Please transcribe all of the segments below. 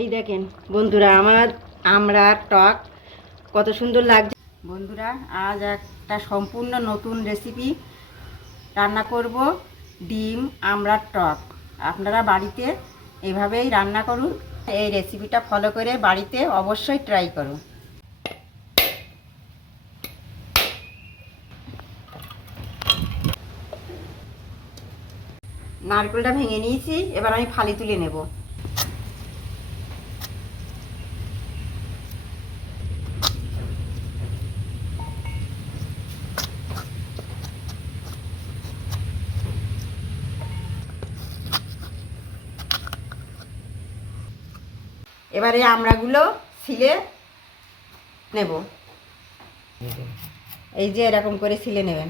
এই দেখেন বন্ধুরা, আমার আমড়ার টক কত সুন্দর লাগছে। বন্ধুরা, আজ একটা সম্পূর্ণ নতুন রেসিপি রান্না করব, ডিম আমড়ার টক। আপনারা বাড়িতে এভাবেই রান্না করুন। এই রেসিপিটা ফলো করে বাড়িতে অবশ্যই ট্রাই করুন। নারকেলটা ভেঙে নিয়েছি, এবার আমি ফালি তুলে নেব। এবারে আমড়াগুলো ছিলে নেব। এই যে এরকম করে ছিলে নেবেন।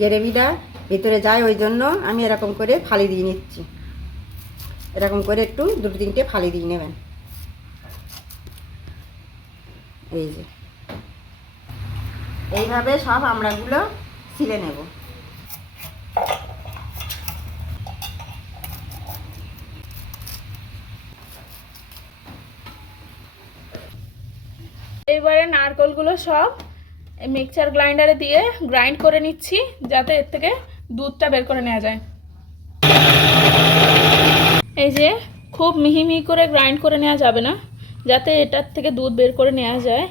গ্রেভিটা ভিতরে যায়, ওই জন্য আমি এরকম করে ফালি দিয়ে নিচ্ছি। এরকম করে একটু দুটো তিনটে ফালি দিয়ে নেবেন। এই যে এইভাবে সব আমড়াগুলো ছিলে নেব। এবারে নারকেলগুলো সব মিক্সচার গ্রাইন্ডারে দিয়ে গ্রাইন্ড করে নিচ্ছি, যাতে এর থেকে দুধটা বের করে নেওয়া যায়। এই যে খুব মিহি মিহি করে গ্রাইন্ড করে নেওয়া যাবে না, যাতে এটার থেকে দুধ বের করে নেওয়া যায়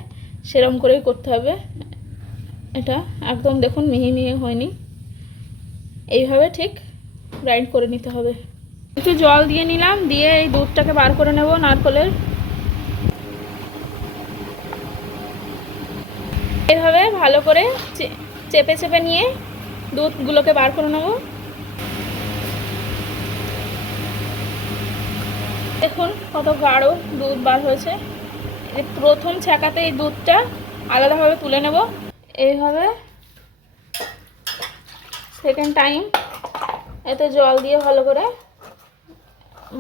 সেরকম করেই করতে হবে। এটা একদম দেখুন মিহি মিহি হয়নি, এইভাবে ঠিক গ্রাইন্ড করে নিতে হবে। একটু জল দিয়ে নিলাম, দিয়ে এই দুধটাকে বার করে নেব নারকেলের। এভাবে ভালো করে চেপে চেপে নিয়ে দুধগুলোকে বার করে নেব। দেখুন কত গাঢ় দুধ বার হয়েছে। প্রথম ছ্যাঁকাতে এই দুধটা আলাদাভাবে তুলে নেব। এইভাবে সেকেন্ড টাইম এতে জল দিয়ে ভালো করে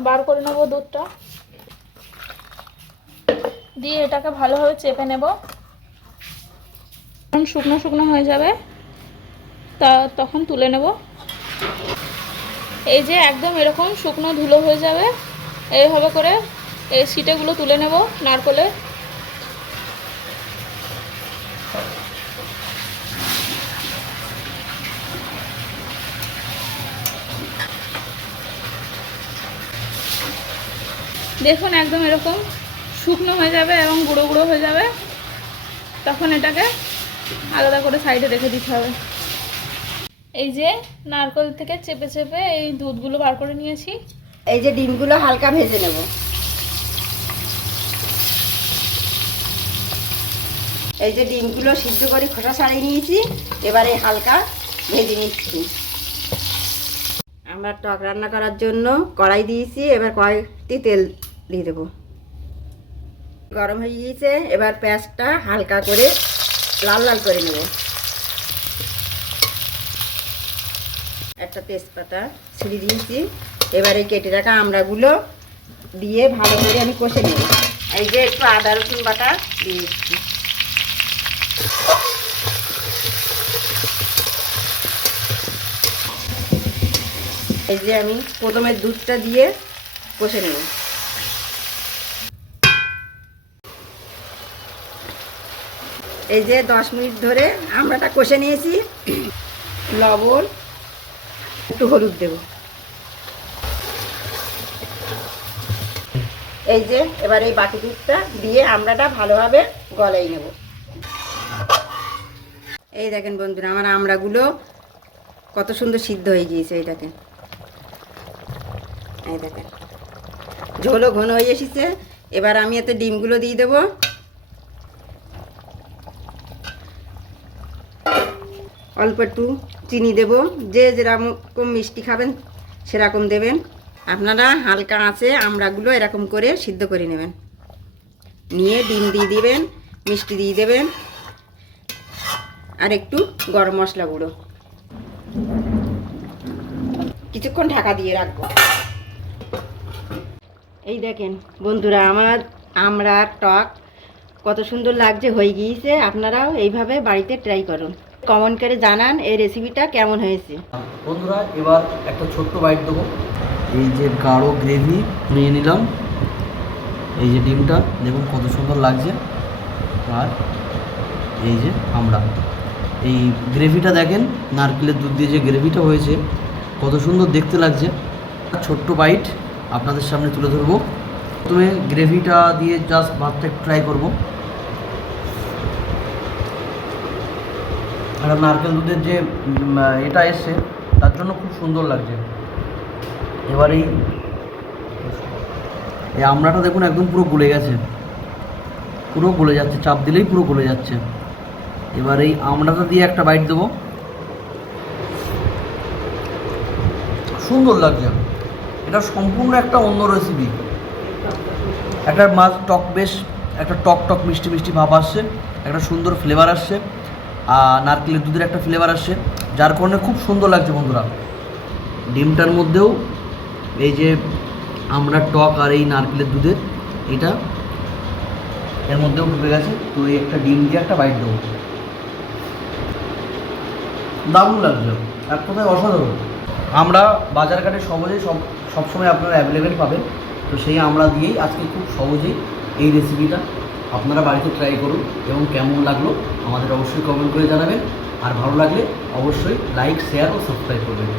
বার করে নেব দুধটা, দিয়ে এটাকে ভালোভাবে চেপে নেব। শুকনো শুকনো হয়ে যাবে, তখন তুলে নেব। এই যে একদম এরকম শুকনো ধুলো হয়ে যাবে, এইভাবে করে এই সিটেগুলো তুলে নেব নারকেলের। দেখুন একদম এরকম শুকনো হয়ে যাবে এবং গুঁড়ো গুঁড়ো হয়ে যাবে, তখন এটাকে আলাদা করে সাইডে রেখে দিতে হবে। এই যে নারকেল থেকে চেপে চেপে এই দুধগুলো বার করে নিয়েছি। এই যে ডিমগুলো হালকা ভেজে নেব। এই যে ডিমগুলো সিদ্ধ করে খোসা ছাড়িয়ে নিয়েছি, এবারে হালকা ভেজে নিচ্ছি। আমরা টক রান্না করার জন্য কড়াই দিয়েছি, এবার কড়াইতে তেল দিয়ে দেবো। গরম হয়ে গিয়েছে, এবার পেঁয়াজটা হালকা করে লাল লাল করে নেব। একটা তেজপাতা ছিঁড়ে দিয়েছি, এবারে কেটে রাখা আমড়াগুলো দিয়ে ভালো করে আমি কষে নেব। এই যে একটু আদা রসুন বাটা দিয়ে দিচ্ছি। এই যে আমি প্রথমে দুধটা দিয়ে কষে নেব। এই যে 10 মিনিট ধরে আমড়াটা কষে নিয়েছি। লবণ, একটু হলুদ দেব। এই যে এবার এই বাকি দুধটা দিয়ে আমড়াটা ভালোভাবে গলাই নেব। এই দেখেন বন্ধুরা, আমার আমড়াগুলো কত সুন্দর সিদ্ধ হয়ে গিয়েছে। এই দেখেন, এই দেখেন ঝোলও ঘন হয়ে এসেছে। এবার আমি এতে ডিমগুলো দিয়ে দেবো। অল্প একটু চিনি দেব, যে যেরকম মিষ্টি খাবেন সেরকম দেবেন। আপনারা হালকা আঁচে আমড়াগুলো এরকম করে সিদ্ধ করে নেবেন, নিয়ে ডিম দিয়ে দিবেন, মিষ্টি দিয়ে দেবেন, আর একটু গরম মশলা গুঁড়ো। কিছুক্ষণ ঢাকা দিয়ে রাখবো। এই দেখেন বন্ধুরা, আমার আমড়ার টক কত সুন্দর লাগছে, হয়ে গিয়েছে। আপনারাও এইভাবে বাড়িতে ট্রাই করুন। কমেন্ট করে জানান এই রেসিপিটা কেমন হয়েছে। বন্ধুরা এবার একটা ছোট্ট বাইট দেবো। এই যে গাঢ় গ্রেভি নিয়ে নিলাম, এই যে ডিমটা দেখুন কত সুন্দর লাগছে, আর এই যে আমরা এই গ্রেভিটা দেখেন, নারকেলের দুধ দিয়ে যে গ্রেভিটা হয়েছে কত সুন্দর দেখতে লাগছে। ছোট্ট বাইট আপনাদের সামনে তুলে ধরবো। প্রথমে গ্রেভিটা দিয়ে জাস্ট ভাতটা একটু ট্রাই করবো। আর নারকেল দুধের যে এটা এসছে তার জন্য খুব সুন্দর লাগছে। এবার এই আমড়াটা দেখুন একদম পুরো গলে গেছে, পুরো গলে যাচ্ছে, চাপ দিলেই পুরো গলে যাচ্ছে। এবার এই আমড়াটা দিয়ে একটা বাইট দেবো, সুন্দর লাগছে। এটা সম্পূর্ণ একটা অন্য রেসিপি। একটা মাছ টক, বেশ একটা টক টক মিষ্টি মিষ্টি ভাব আসছে, একটা সুন্দর ফ্লেভার আসছে, আর নারকেলের দুধের একটা ফ্লেভার আসছে, যার কারণে খুব সুন্দর লাগছে বন্ধুরা। ডিমটার মধ্যেও এই যে আমরা টক আর এই নারকেলের দুধের এটা এর মধ্যেও ঢুকে গেছে। তো এই একটা ডিম দিয়ে একটা বাইট দেবো, দারুণ লাগছে, এক কথায় অসাধারণ। আমরা বাজারঘাটে সহজেই সবসময় আপনারা অ্যাভেলেবেল পাবেন। তো সেই আমরা দিয়েই আজকে খুব সহজেই এই রেসিপিটা আপনারা বাড়িতে ট্রাই করুন, এবং কেমন লাগলো আমাদের অবশ্যই কমেন্ট করে জানাবেন। আর ভালো লাগলে অবশ্যই লাইক, শেয়ার ও সাবস্ক্রাইব করবেন।